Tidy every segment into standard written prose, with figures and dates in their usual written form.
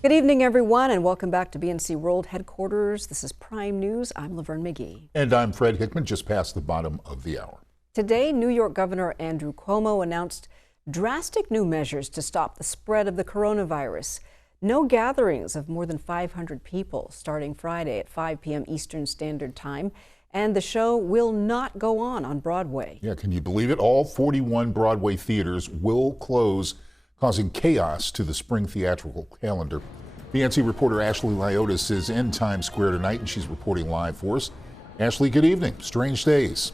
Good evening, everyone, and welcome back to BNC World Headquarters. This is Prime News. I'm Laverne McGee. And I'm Fred Hickman, just past the bottom of the hour. Today, New York Governor Andrew Cuomo announced drastic new measures to stop the spread of the coronavirus. No gatherings of more than 500 people starting Friday at 5 p.m. Eastern Standard Time. And the show will not go on Broadway. Yeah, can you believe it? All 41 Broadway theaters will close, causing chaos to the spring theatrical calendar. BNC reporter Ashley Liotus is in Times Square tonight, and she's reporting live for us. Ashley, good evening. Strange days.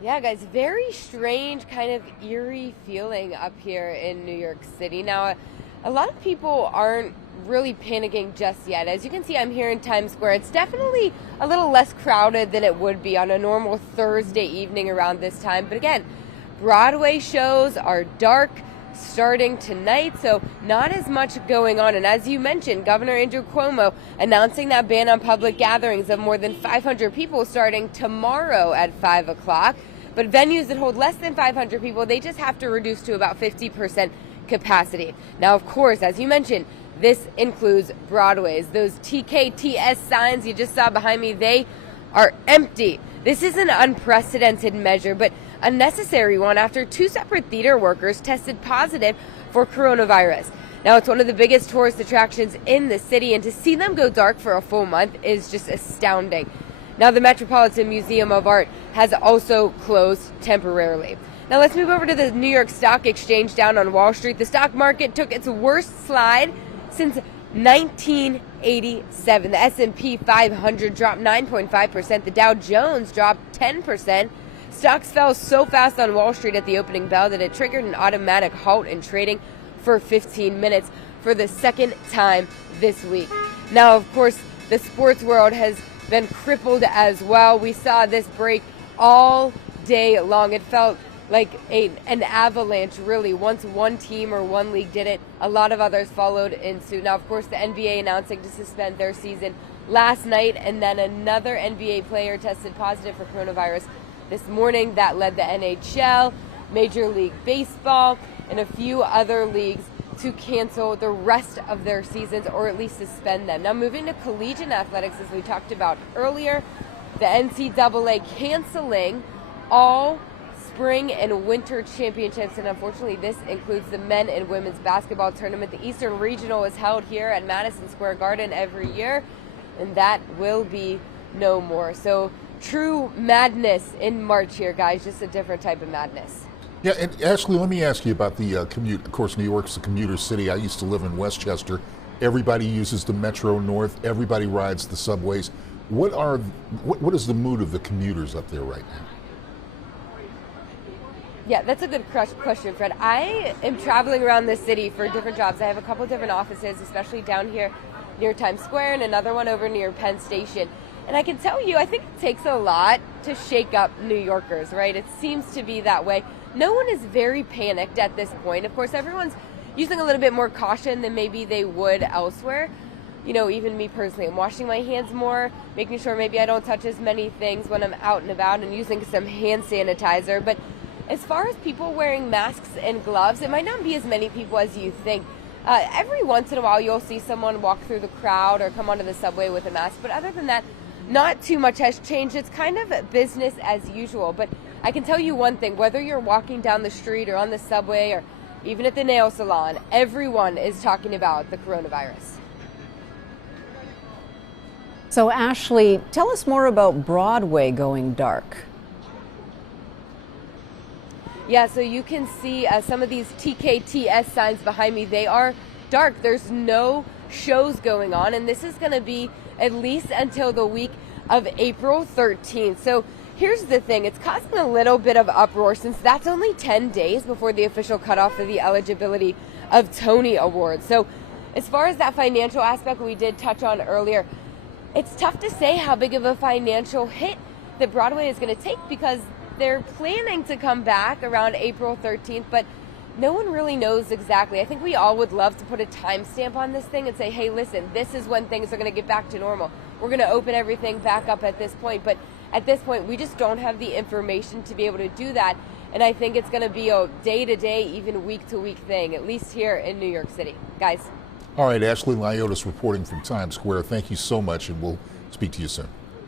Yeah, guys, very strange, kind of eerie feeling up here in New York City. Now, a lot of people aren't really panicking just yet. As you can see, I'm here in Times Square. It's definitely a little less crowded than it would be on a normal Thursday evening around this time. But again, Broadway shows are dark starting tonight, so not as much going on. And as you mentioned, Governor Andrew Cuomo announcing that ban on public gatherings of more than 500 people starting tomorrow at 5 o'clock. But venues that hold less than 500 people, they just have to reduce to about 50% capacity. Now, of course, as you mentioned, this includes Broadways. Those TKTS signs you just saw behind me, they are empty. This is an unprecedented measure, but a necessary one after two separate theater workers tested positive for coronavirus. Now, it's one of the biggest tourist attractions in the city, and to see them go dark for a full month is just astounding. Now, the Metropolitan Museum of Art has also closed temporarily. Now, let's move over to the New York Stock Exchange down on Wall Street. The stock market took its worst slide since 1987. The S&P 500 dropped 9.5%. The Dow Jones dropped 10%. Stocks fell so fast on Wall Street at the opening bell that it triggered an automatic halt in trading for 15 minutes for the second time this week. Now, of course, the sports world has been crippled as well. We saw this break all day long. It felt like an avalanche, really. Once one team or one league did it, a lot of others followed in suit. Now, of course, the NBA announcing to suspend their season last night, and then another NBA player tested positive for coronavirus this morning. That led the NHL, Major League Baseball, and a few other leagues to cancel the rest of their seasons, or at least suspend them. Now, moving to collegiate athletics, as we talked about earlier, the NCAA canceling all spring and winter championships, and unfortunately this includes the men and women's basketball tournament. The Eastern Regional is held here at Madison Square Garden every year, and that will be no more. So true madness in March here, guys, just a different type of madness. Yeah, and Ashley, let me ask you about the commute. Of course, New York's a commuter city. I used to live in Westchester. Everybody uses the Metro North. Everybody rides the subways. What is the mood of the commuters up there right now? Yeah, that's a good question, Fred. I am traveling around this city for different jobs. I have a couple different offices, especially down here near Times Square, and another one over near Penn Station. And I can tell you, I think it takes a lot to shake up New Yorkers, right? It seems to be that way. No one is very panicked at this point. Of course, everyone's using a little bit more caution than maybe they would elsewhere. You know, even me personally, I'm washing my hands more, making sure maybe I don't touch as many things when I'm out and about, and using some hand sanitizer. But as far as people wearing masks and gloves, it might not be as many people as you think. Every once in a while, you'll see someone walk through the crowd or come onto the subway with a mask. But other than that, not too much has changed. It's kind of business as usual. But I can tell you one thing, whether you're walking down the street or on the subway or even at the nail salon, everyone is talking about the coronavirus. So, Ashley, tell us more about Broadway going dark. Yeah, so you can see some of these TKTS signs behind me. They are dark. There's no shows going on, and this is going to be at least until the week of April 13th. So here's the thing. It's causing a little bit of uproar since that's only 10 days before the official cutoff of the eligibility of Tony Awards. So as far as that financial aspect we did touch on earlier, it's tough to say how big of a financial hit that Broadway is going to take because they're planning to come back around April 13th, but no one really knows exactly. I think we all would love to put a timestamp on this thing and say, hey, listen, this is when things are going to get back to normal. We're going to open everything back up at this point. But at this point, we just don't have the information to be able to do that. And I think it's going to be a day-to-day, even week-to-week thing, at least here in New York City. Guys. All right, Ashley Liotus reporting from Times Square. Thank you so much, and we'll speak to you soon.